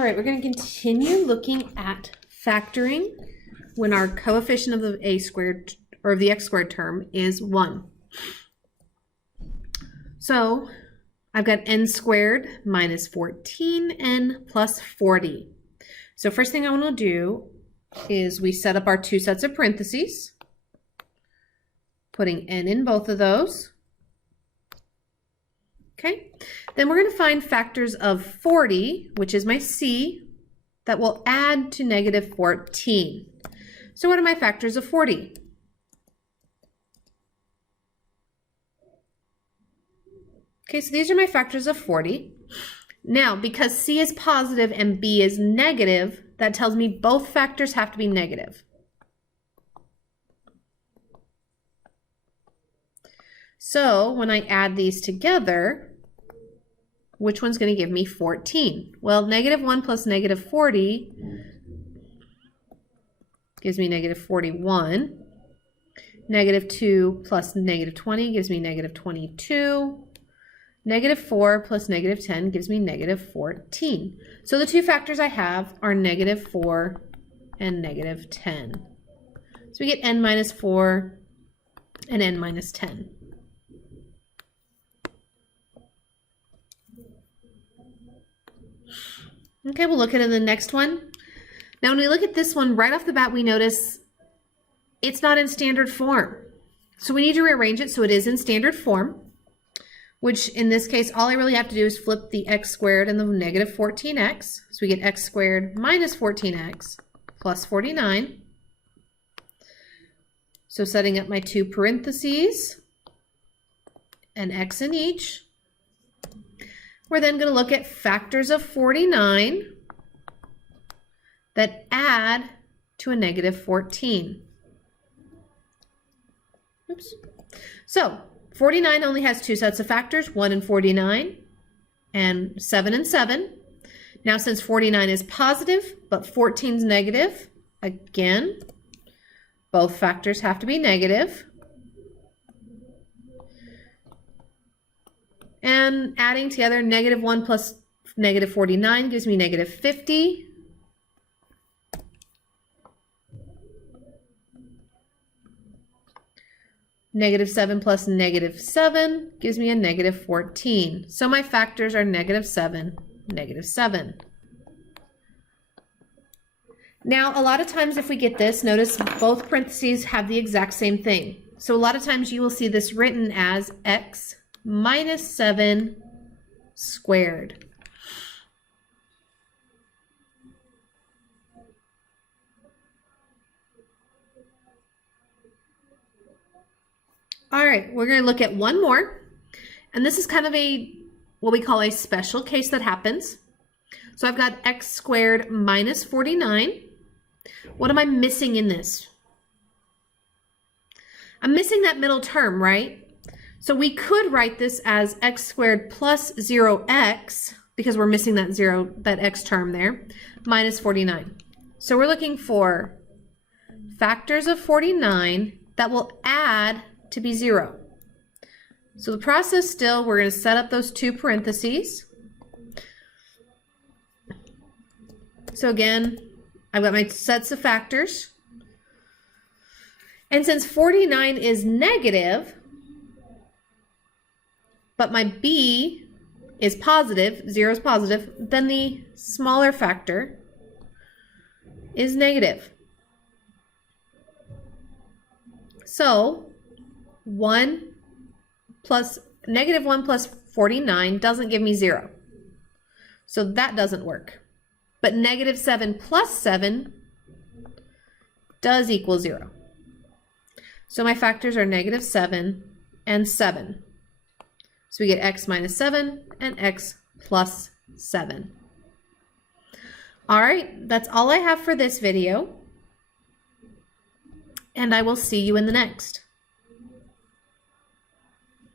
All right, we're going to continue looking at factoring when our coefficient of the a squared or of the x squared term is 1. So I've got n squared minus 14n plus 40. So first thing I want to do is we set up our two sets of parentheses, putting n in both of those. Okay, then we're going to find factors of 40, which is my c, that will add to negative 14. So what are my factors of 40? Okay, so these are my factors of 40. Now, because c is positive and b is negative, that tells me both factors have to be negative. So when I add these together, which one's going to give me 14? Well, negative 1 plus negative 40 gives me negative 41. Negative 2 plus negative 20 gives me negative 22. Negative 4 plus negative 10 gives me negative 14. So the two factors I have are negative 4 and negative 10. So we get n minus 4 and n minus 10. Okay, we'll look at the next one. Now when we look at this one, right off the bat we notice it's not in standard form. So we need to rearrange it so it is in standard form, which in this case all I really have to do is flip the x squared and the negative 14x. So we get x squared minus 14x plus 49. So setting up my two parentheses and x in each. We're then going to look at factors of 49 that add to a negative 14. Oops. So 49 only has two sets of factors, 1 and 49, and 7 and 7. Now since 49 is positive, but 14 is negative, again, both factors have to be negative. And adding together, negative 1 plus negative 49 gives me negative 50. Negative 7 plus negative 7 gives me a negative 14. So my factors are negative 7, negative 7. Now, a lot of times if we get this, notice both parentheses have the exact same thing. So a lot of times you will see this written as x minus 7 squared. All right, we're going to look at one more, and this is kind of what we call a special case that happens. So I've got x squared minus 49. What am I missing in this? I'm missing that middle term, right? So we could write this as x squared plus 0x, because we're missing that x term there, minus 49. So we're looking for factors of 49 that will add to be 0. So the process still, we're going to set up those two parentheses. So again, I've got my sets of factors. And since 49 is negative, but my b is positive, 0 is positive, then the smaller factor is negative. So negative 1 plus 49 doesn't give me 0. So that doesn't work. But negative 7 plus 7 does equal 0. So my factors are negative 7 and 7. So we get x minus 7 and x plus 7. All right, that's all I have for this video, and I will see you in the next.